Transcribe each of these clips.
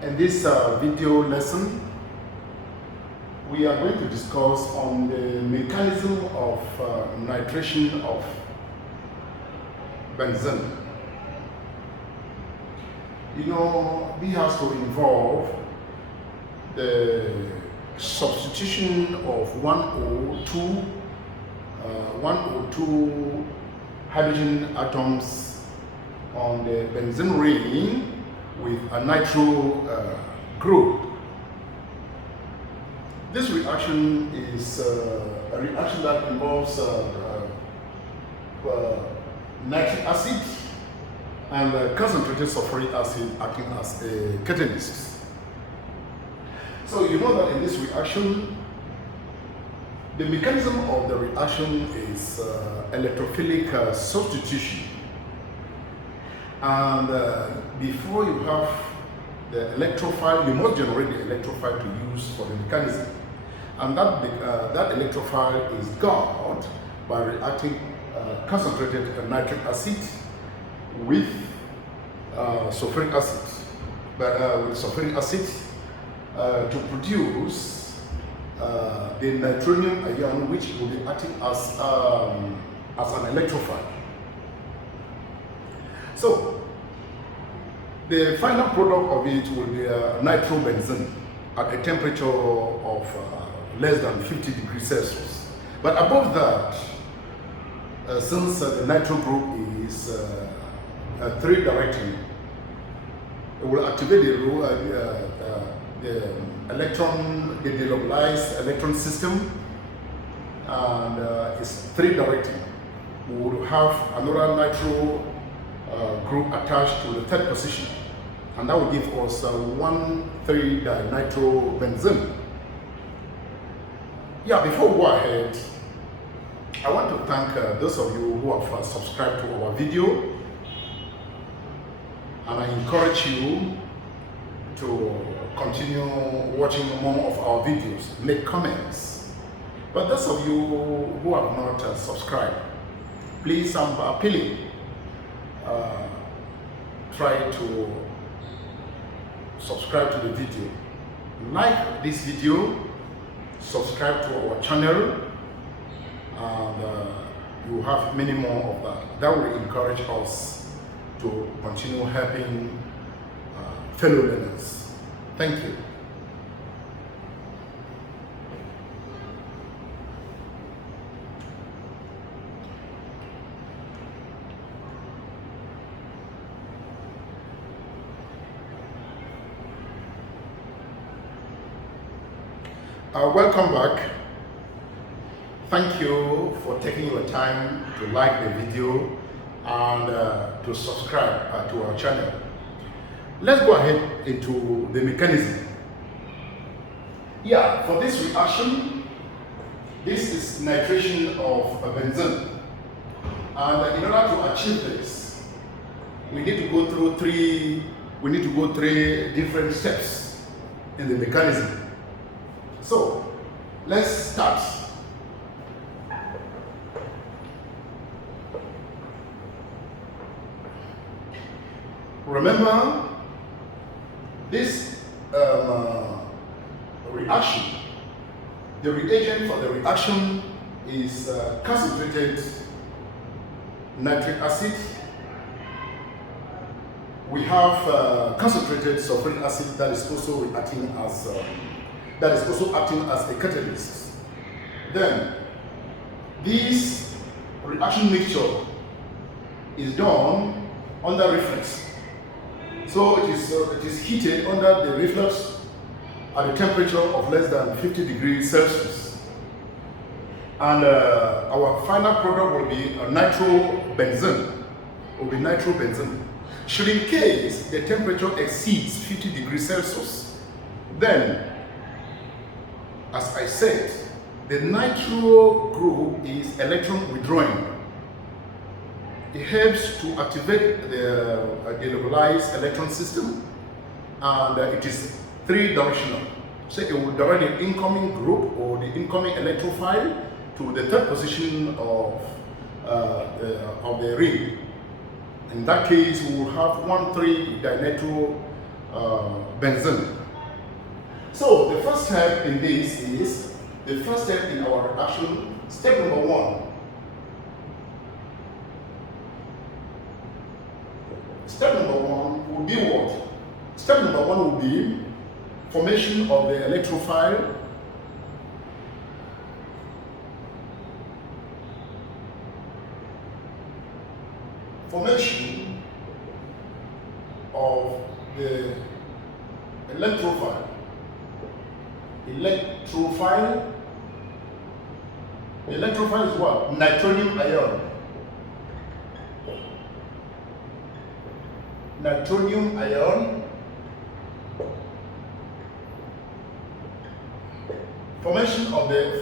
In this video lesson, we are going to discuss on the mechanism of nitration of benzene. You know, this has to involve the substitution of 102 hydrogen atoms on the benzene ring with a nitro group. This reaction is a reaction that involves nitric acid and concentrated sulfuric acid acting as a catalyst. So you know that in this reaction, the mechanism of the reaction is electrophilic substitution. And before you have the electrophile, you must generate the electrophile to use for the mechanism. And that electrophile is got by reacting concentrated nitric acid with sulfuric acid. With sulfuric acid to produce the nitrogen ion, which will be acting as an electrophile. So the final product of it will be nitrobenzene at a temperature of less than 50 degrees Celsius. But above that, since the nitro group is three directing, it will activate the delocalized electron system, and it's three directing. We will have another nitro group attached to the third position, and that will give us 1,3-dinitrobenzene. Yeah, before we go ahead, I want to thank those of you who have subscribed to our video, and I encourage you to continue watching more of our videos, make comments. But those of you who have not subscribed, please, I'm appealing, try to subscribe to the video, like this video, subscribe to our channel, and you have many more of that. That will encourage us to continue helping fellow learners. Thank you. Welcome back. Thank you for taking your time to like the video and to subscribe to our channel. Let's go ahead into the mechanism. Yeah, for this reaction, this is nitration of benzene. And in order to achieve this, we need to go through three different steps in the mechanism. So, let's start. Remember, this reaction, the reagent for the reaction is concentrated nitric acid. We have concentrated sulfuric acid that is also acting as a catalyst. Then, this reaction mixture is done under reflux. So it is heated under the reflux at a temperature of less than 50 degrees Celsius. And our final product will be nitrobenzene. Should in case the temperature exceeds 50 degrees Celsius, then, as I said, the nitro group is electron withdrawing. It helps to activate the delocalized electron system, and it is three-directional. So it will direct the incoming group or the incoming electrophile to the third position of the ring. In that case, we will have 1,3-dinitro benzene. So the first step in this is, the first step in our reaction, step number 1. Step number 1 will be what? Step number 1 will be formation of the electrophile. Formation of the electrophile. Electrophile. Electrophile is what? Nitrogen ion. Nitrogen ion. Formation of the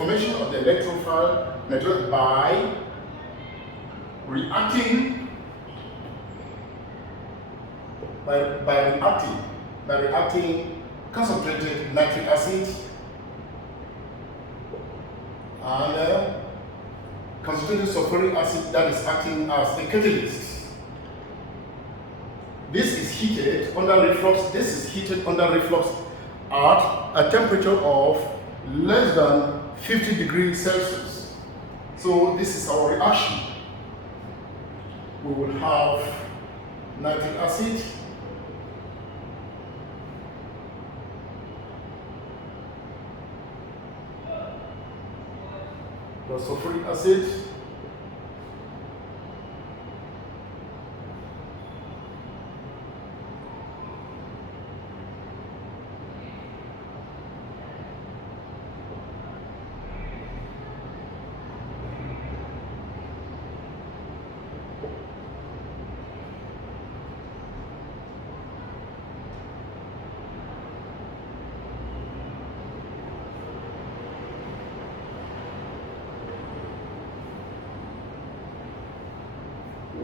electrophile by reacting concentrated nitric acid and concentrated sulfuric acid that is acting as a catalyst. This is heated under reflux. This is heated under reflux at a temperature of less than 50 degrees Celsius. So this is our reaction. We will have nitric acid plus sulfuric acid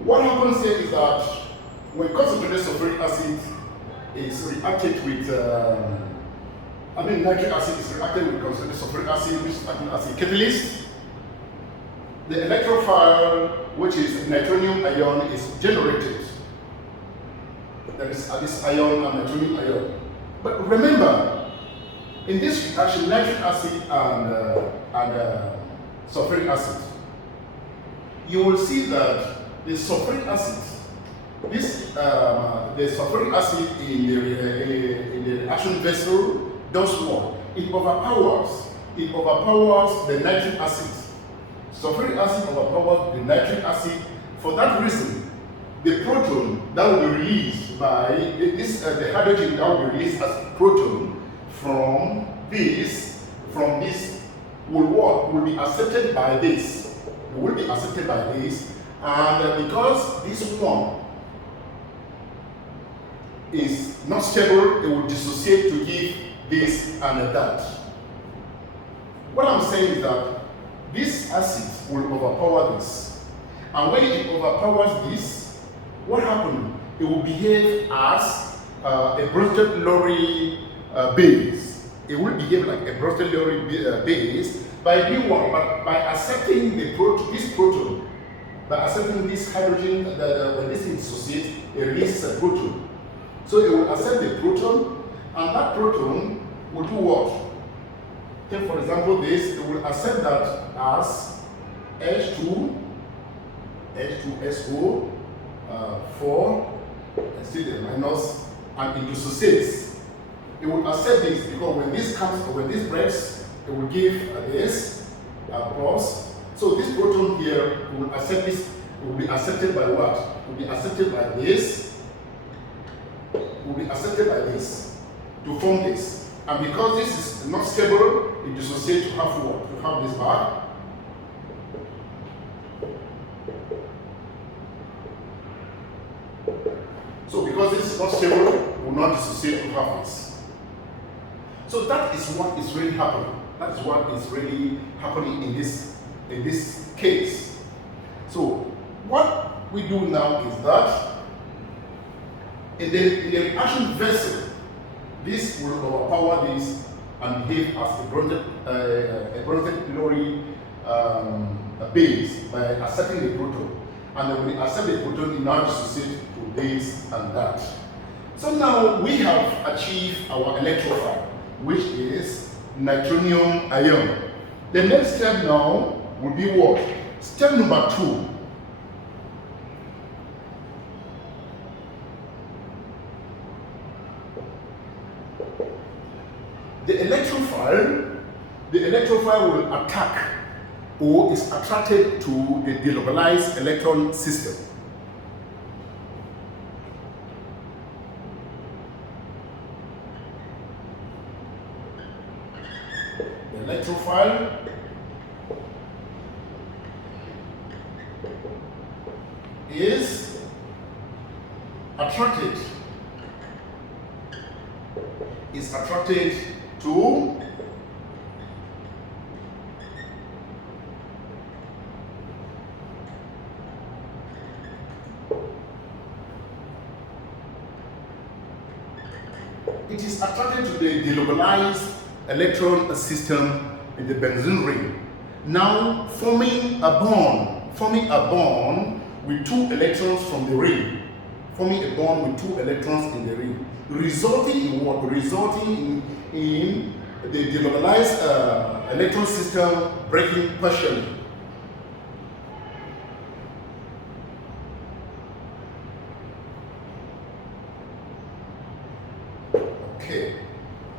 What happens here is that when concentrated sulfuric acid is reacted with, nitric acid is reacted with concentrated sulfuric acid, which is acting as a catalyst, the electrophile, which is nitrogen ion, is generated. There is this ion and nitrogen ion. But remember, in this reaction, nitric acid and sulfuric acid, you will see that the sulfuric acid, the sulfuric acid in the reaction vessel does what? It overpowers the nitric acid. Sulfuric acid overpowers the nitric acid. For that reason, the proton that will be released by the hydrogen that will be released as a proton from this will be accepted by this. It will be accepted by this. And because this one is not stable, it will dissociate to give this and that. What I'm saying is that this acid will overpower this. And when it overpowers this, what happens? It will behave as a Bronsted-Lowry base. It will behave like a Bronsted-Lowry base by doing what? By accepting this proton. By accepting this hydrogen, when this is dissociated, it releases a proton. So it will accept the proton, and that proton will do what? Take for example this, it will accept that as H2SO 4, and see the minus, and it dissociates. It will accept this because when this breaks, it will give this plus. So this proton here will accept this, will be accepted by what? Will be accepted by this, will be accepted by this to form this. And because this is not stable, it dissociates to have what? To have this back. So because this is not stable, it will not dissociate to have this. So that is what is really happening. That is what is really happening in this case. So what we do now is that in the reaction vessel, this will overpower this and behave as a Bronsted-Lowry base by accepting the proton. And when we accept the proton, it now dissociates to this and that. So now we have achieved our electrophile, which is nitronium ion. The next step now will be what? Step number 2. The electrophile will attack or is attracted to the delocalized electron system. The electrophile is attracted to the delocalized electron system in the benzene ring, now forming a bond with 2 electrons from the ring, resulting in what? Resulting in the delocalized electron system breaking partially. Okay,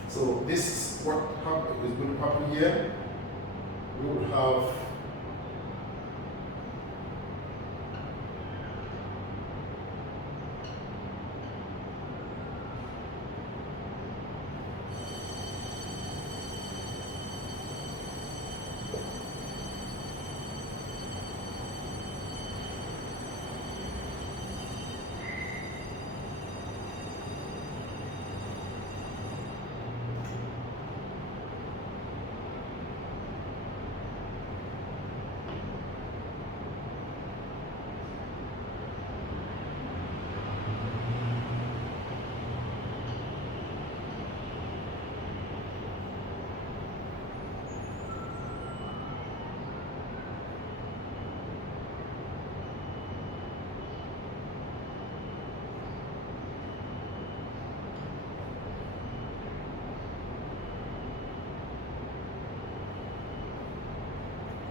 so this is what is going to happen here. We will have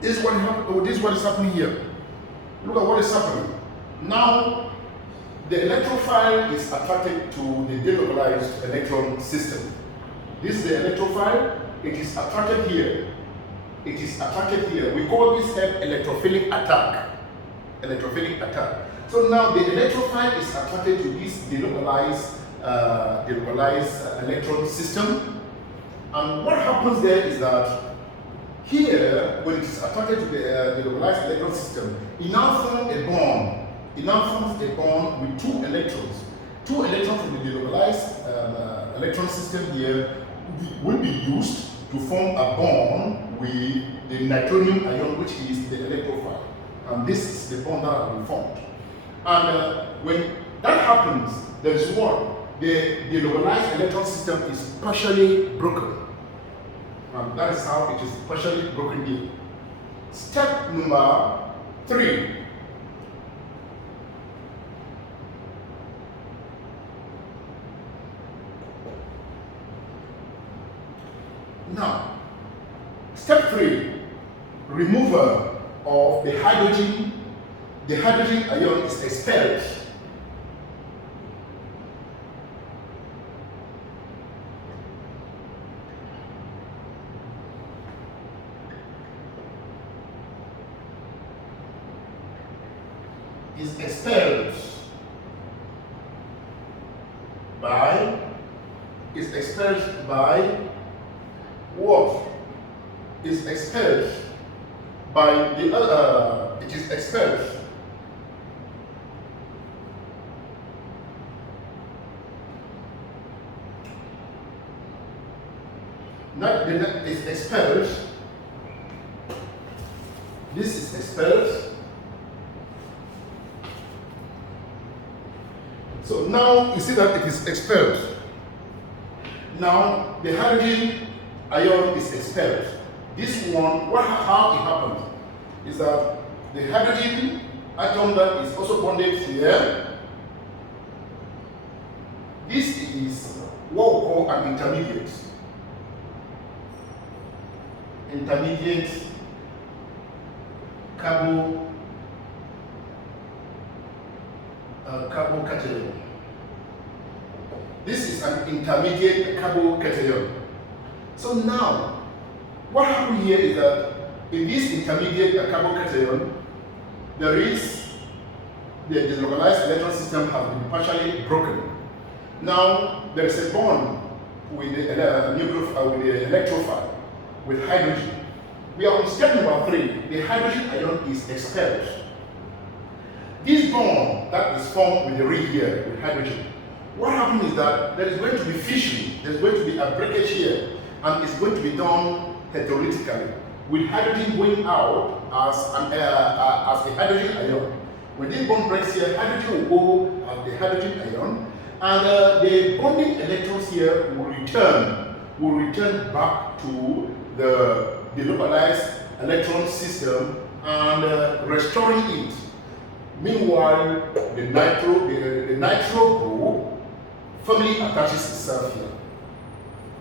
this is what is happening here. Look at what is happening. Now, the electrophile is attracted to the delocalized electron system. This is the electrophile. It is attracted here. We call this step electrophilic attack. So now the electrophile is attracted to this delocalized electron system. And what happens there is that here, when it is attracted to the delocalized electron system, it now forms a bond. It now forms a bond with 2 electrons. 2 electrons from the delocalized electron system here will be used to form a bond with the nitronium ion, which is the electrophile. And this is the bond that will be formed. And when that happens, there is what? The delocalized electron system is partially broken. And that is how it is partially broken in. Step number 3. Now, step 3, removal of the hydrogen. The hydrogen ion is expelled. Is expelled by what? Is expelled by the other. It is expelled not the is expelled. This is expelled. So now you see that it is expelled. Now the hydrogen ion is expelled. This one, how it happened is that the hydrogen atom that is also bonded here, this is what we call an intermediate. Intermediate carbocation. This is an intermediate carbocation. So now, what happened here is that in this intermediate carbocation, there is the localized electron system has been partially broken. Now there is a bond with the electrophile with hydrogen. We are on step number 3. The hydrogen ion is expelled. This bond that is formed with the ring here with hydrogen, what happens is that there is going to be fission, there is going to be a breakage here, and it's going to be done heterolytically, with hydrogen going out as a hydrogen ion. When this bond breaks here, hydrogen will go as the hydrogen ion, and the bonding electrons here will return back to the localized electron system and restoring it. Meanwhile, the nitro group firmly attaches itself here,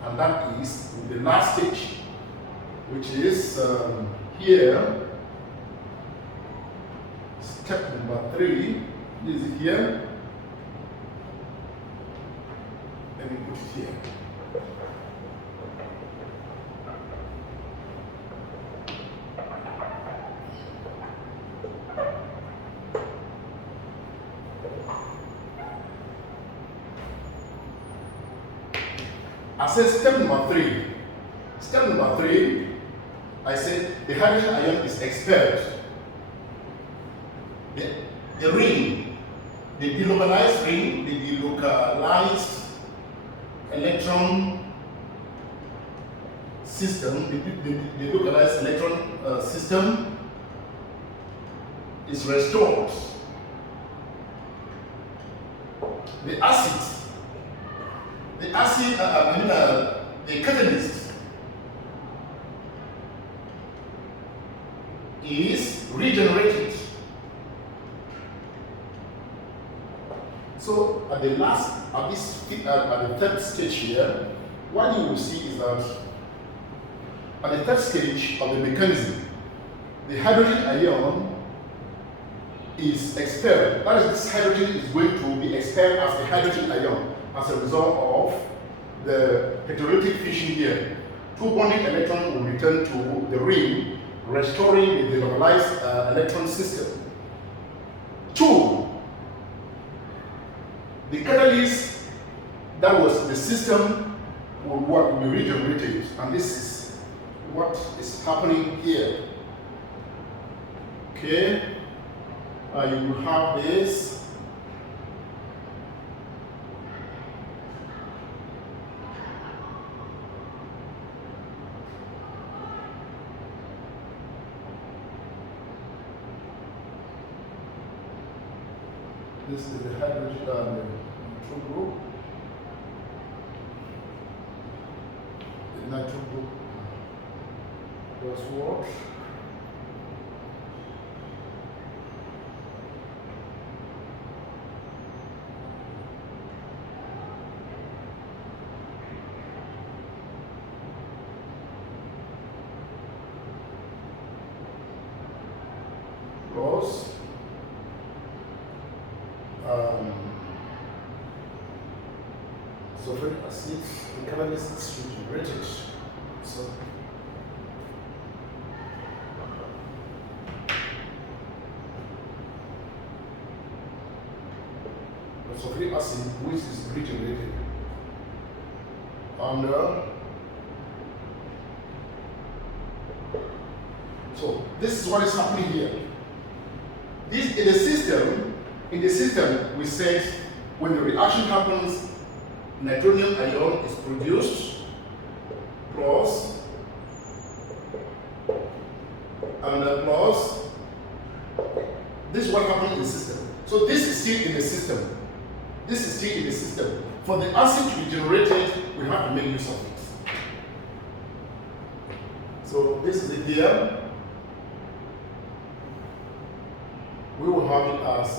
and that is the last stage, which is here. Step number 3. This is here. Let me put it here. I said step number 3. Step number 3, I said the hydrogen ion is expelled. The ring, the delocalized ring, the delocalized electron system, the delocalized electron system is restored. The catalyst is regenerated. So at the third stage here, what you will see is that at the third stage of the mechanism, the hydrogen ion is expelled. That is, this hydrogen is going to be expelled as a hydrogen ion as a result of the heterolytic fission here. 2 bonding electrons will return to the ring, restoring the localized electron system. 2, the catalyst that was the system will be regenerated, and this is what is happening here. Okay, you will have this. This is the hydrogen nitro group. The nitro group does what? Plus sulfuric acid, the catalyst is regenerated. So the sulfuric acid, which is regenerated, and so this is what is happening here. This in the system, we said when the reaction happens, nitrogen ion is produced plus and plus. This is what happens in the system. So this is still in the system. This is still in the system. For the acid to be generated, we have to make use of it. So this is it here. We will have it as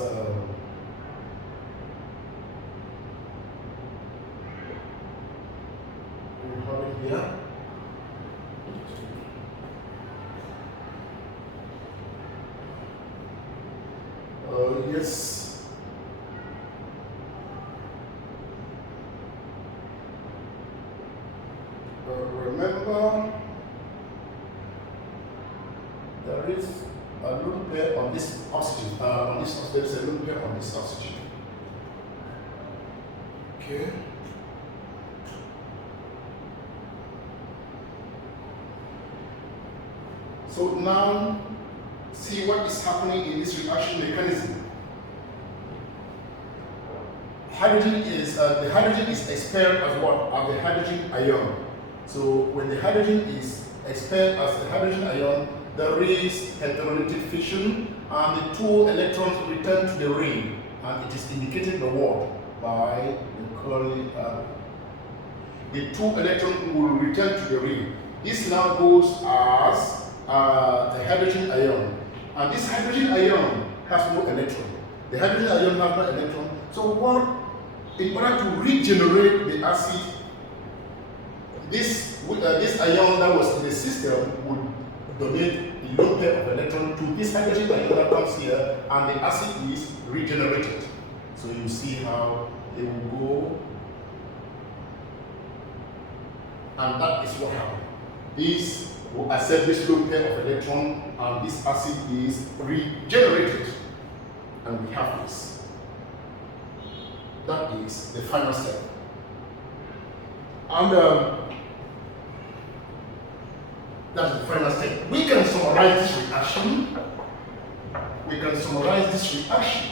here. Yes. Remember, there is a lone pair on this oxygen. There is a lone pair on this oxygen. Okay. So now, see what is happening in this reaction mechanism. The hydrogen is expelled as what? As the hydrogen ion. So when the hydrogen is expelled as the hydrogen ion, there is heterolytic fission, and the two electrons return to the ring, and it is indicated the word by the curly arrow. The two electrons will return to the ring. This now goes as the hydrogen ion, and this hydrogen ion has no electron. The hydrogen ion has no electron. So in order to regenerate the acid, this ion that was in the system would donate a lone pair of electrons to this hydrogen ion that comes here, and the acid is regenerated. So you see how it will go, and that is what happened. This will accept this lone pair of electrons, and this acid is regenerated, and we have this. That is the final step. And that's the final step. We can summarize this reaction. We can summarize this reaction.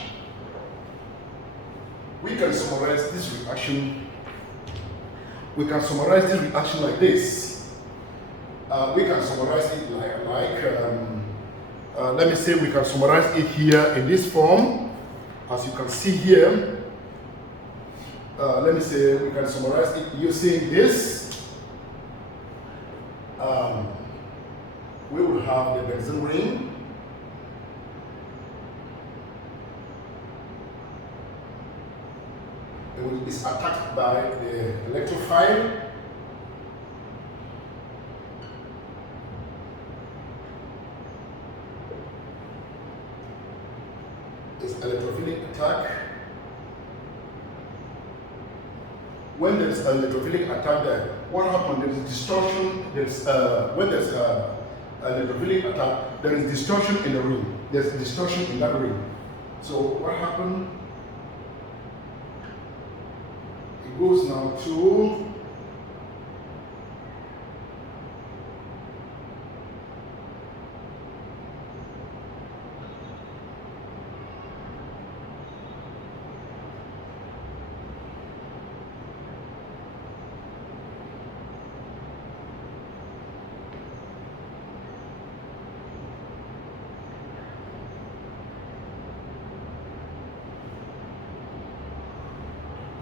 We can summarize this reaction. We can summarize this reaction like this. We can summarize it let me say we can summarize it here in this form, as you can see here. Let me say we can summarize it using this. We will have the benzene ring. It is attacked by the electrophile. It's electrophilic attack. When there is an electrophilic attack there, what happens? There is distortion. When there's an electrophilic attack, there is distortion in the ring. There's distortion in that ring. So what happened? It goes now to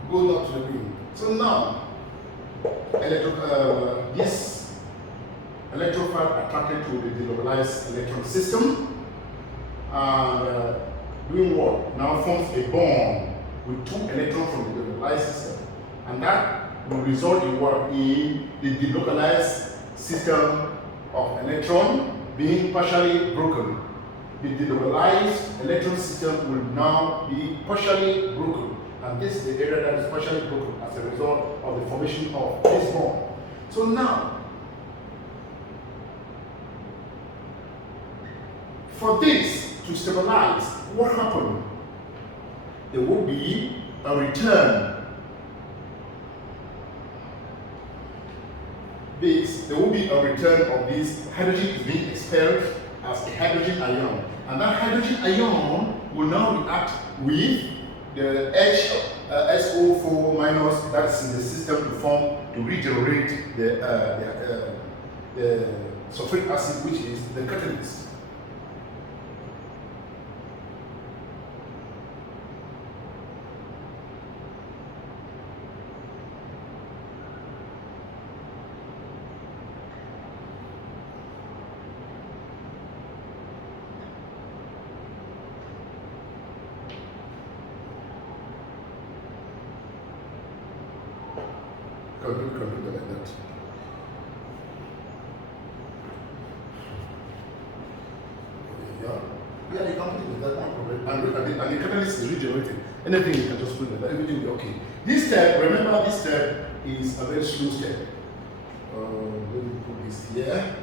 goes up to the ring. So now, this electrophile attracted to the delocalized electron system, and doing what? Now forms a bond with two electrons from the delocalized system, and that will result in what? In the delocalized system of electron being partially broken. The delocalized electron system will now be partially broken. And this is the area that is partially broken as a result of the formation of this bond. So now, for this to stabilize, what happened? There will be a return. There will be a return of this hydrogen is being expelled as a hydrogen ion. And that hydrogen ion will now react with the SO4 minus that's in the system to regenerate the sulfuric acid, which is the catalyst. Can do like that. Yeah, you can put it with that, no problem. And the catalyst is regenerating. Anything you can just put it, everything will be okay. This step, remember this step is a very slow step. Let me put this here.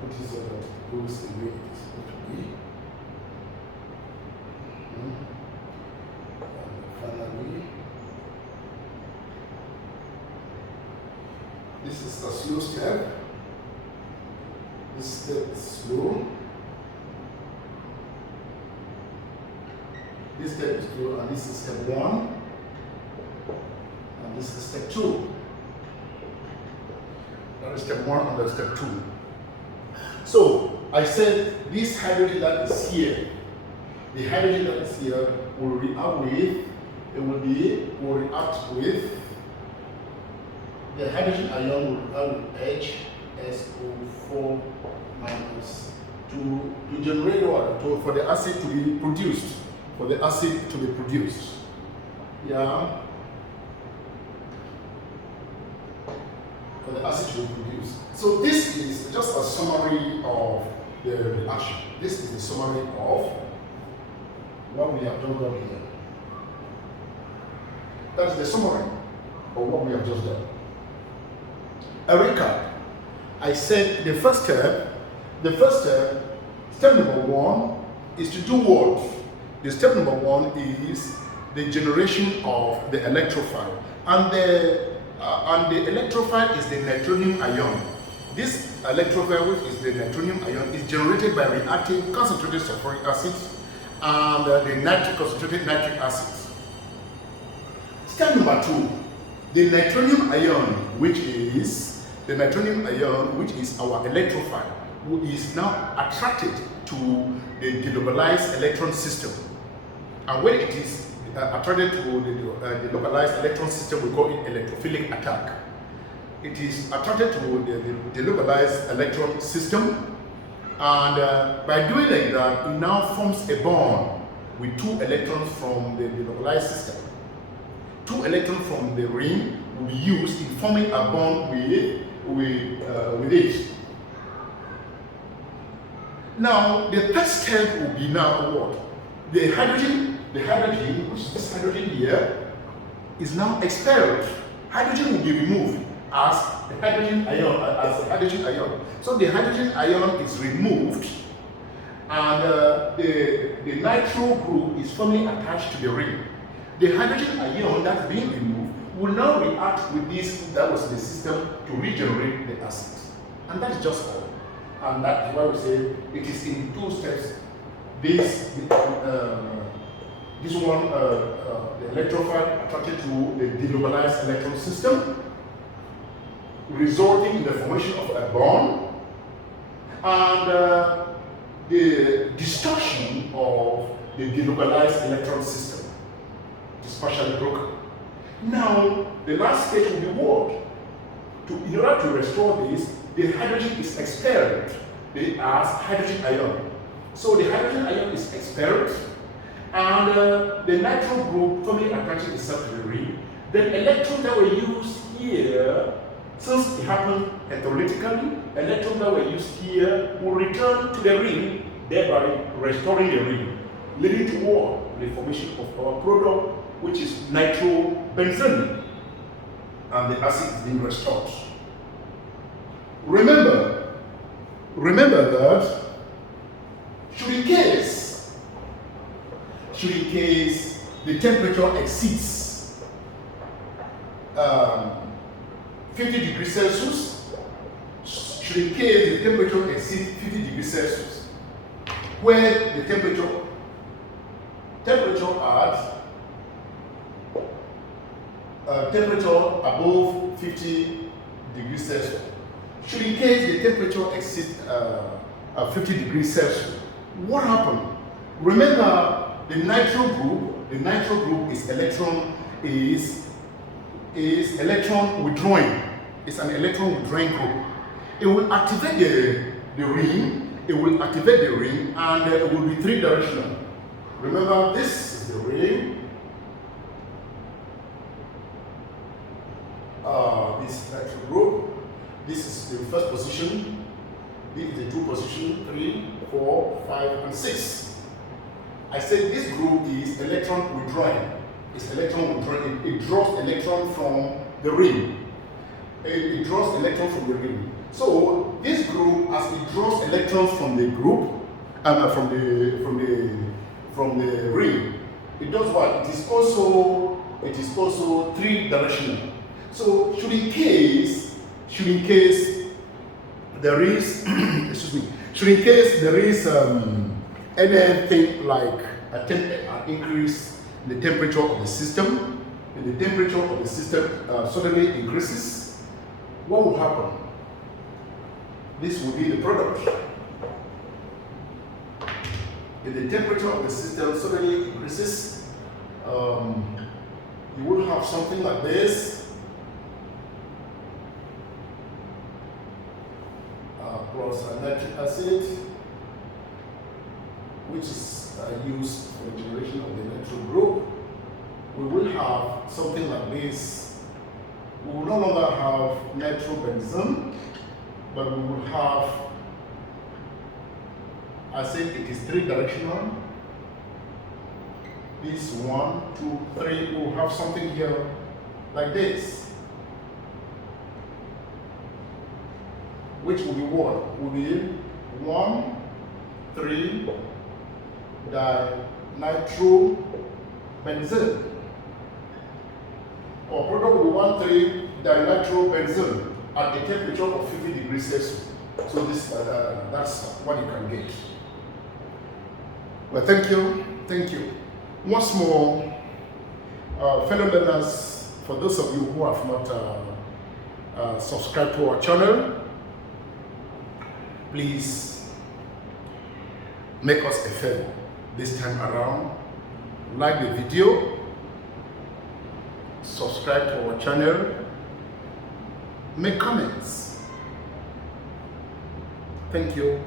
Put this so that it goes the way it is supposed to be. And finally, this is a slow step. This step is slow. This step is slow, and this is step 1. And this is step 2. That is step 1 and that's step 2. So I said this hydrogen that is here, the hydrogen that is here will react with, will react with the hydrogen ion will react with HSO4 minus to generate water for the acid to be produced. For the acid to be produced. Yeah. For the acid to be produced. So this is just a summary of the reaction. This is the summary of what we have just done here. That's the summary of what we have just done. A recap. I said the first step, step number 1 is to do what? The step number 1 is the generation of the electrophile, and the electrophile is the nitrogen ion. This electrophile, which is the nitrogen ion, is generated by reacting concentrated sulfuric acid and the concentrated nitric acid. Step number 2, the nitrogen ion, which is our electrophile, who is now attracted to the delocalized electron system. And when it is attracted to the localized electron system, we call it electrophilic attack. It is attracted to the localized electron system, and by doing like that, it now forms a bond with 2 electrons from the localized system. 2 electrons from the ring will be used in forming a bond with it. Now, the third step will be now what? The hydrogen, which is this hydrogen here, is now expelled. Hydrogen will be removed as the hydrogen ion. So the hydrogen ion is removed, and the nitro group is firmly attached to the ring. The hydrogen ion that's being removed will now react with this that was in the system to regenerate the acid. And that's just all. And that's why we say it is in 2 steps. This one, the electrophile attracted to the delocalized electron system, resulting in the formation of a bond, and the distortion of the delocalized electron system. It is partially broken. Now, the last stage will be what? In order to restore this, the hydrogen is expelled as hydrogen ion. So the hydrogen ion is expelled, and the nitro group firmly attaches itself to the ring. The electrons that were used here, since it happened heterolytically, electrons that were used here will return to the ring, thereby restoring the ring, leading to what? The formation of our product, which is nitrobenzene, and the acid is being restored. Remember that should in case the temperature exceeds 50 degrees Celsius, should in case the temperature exceeds 50 degrees Celsius, where the temperature above 50 degrees Celsius, should in case the temperature exceeds 50 degrees Celsius, what happened? Remember, the nitro group is electron withdrawing. It's an electron withdrawing group. It will activate the ring. And it will be 3 directional. Remember, this is the ring. This nitro group. This is the first position. This is the 2 position, 3, 4, 5, and 6. I said this group is electron withdrawing. It's electron withdrawing. It draws electron from the ring. It draws electrons from the ring. So this group, as it draws electrons from the group, from the ring, it does what? It is also three directional. So should in case there is excuse me, should in case there is anything like an increase in the temperature of the system, and the temperature of the system suddenly increases, what will happen? This will be the product. If the temperature of the system suddenly increases, you will have something like this. Plus nitric acid, which is used for the generation of the nitro group. We will have something like this. We will no longer have nitrobenzene, but we will have, I said it is three directional. This 1, 2, 3, we will have something here like this, which will be what? Will be 1, 3 dinitrobenzene. Or product will be 1, 3 dinitrobenzene at a temperature of 50 degrees Celsius. So this that's what you can get. Well, thank you. Once more, fellow learners, for those of you who have not subscribed to our channel, please make us a favor this time around. Like the video, subscribe to our channel, make comments. Thank you.